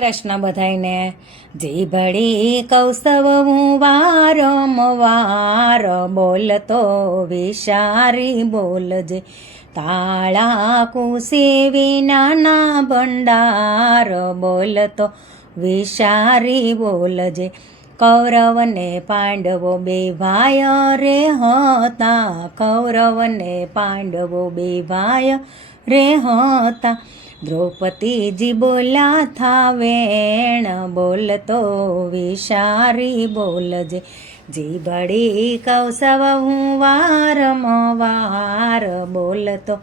કૃષ્ણ બધાઈને જીભડી કૌસ્તવ હું વારંવાર બોલતો વિચારી બોલજે તાળા કુશી વિનાના ભંડાર બોલતો વિચારી બોલજે કૌરવને પાંડવો બે ભાઈ રે હતા કૌરવને પાંડવો બે ભાઈ રે હતા દ્રૌપદીજી બોલ્યા થા વેણ બોલતો વિચારી બોલજે જીભડી કૌસ્તવ હું વારંવાર બોલતો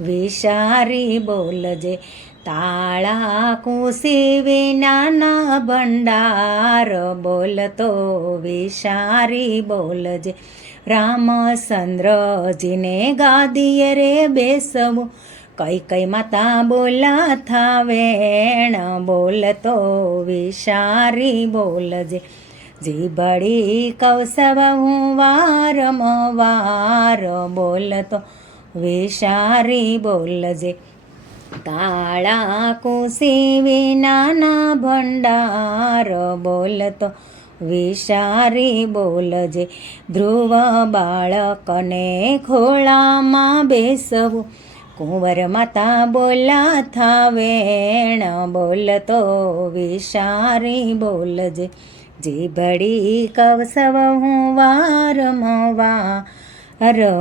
વિચારી બોલજે તાળા કુશી વિનાના ભંડાર બોલતો વિચારી બોલજે રામચંદ્રજીને ગાદીએ રે બેસવું કઈ માતા બોલા થા વેણ બોલતો વિચારી બોલજે જીભડી કૌસ્તવ હું વારંવાર બોલતો વિચારી બોલજે તાળા કુશી વિનાના ભંડાર બોલતો વિચારી બોલજે ધ્રુવ બાળકને ખોળામાં બેસવું કુંવર માતા બોલા થા વેણ બોલતો વિચારી બોલજે જીભડી કૌસ્તવ હું વારંવાર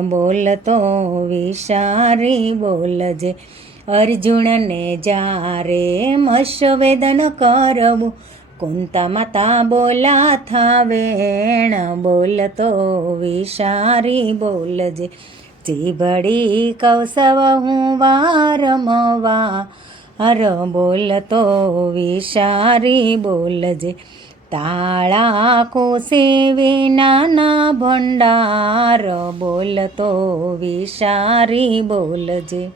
બોલતો વિચારી બોલજે અર્જુનને જ્યારે મત્સ્યવેદન કરવું કુંતા માતા બોલા થા વેણ બોલતો વિચારી બોલજે જીભડી કૌસ્તવ હું વારંવાર બોલતો વિચારી બોલજે તાળા કુશી વિનાના ભંડાર બોલતો વિચારી બોલજે।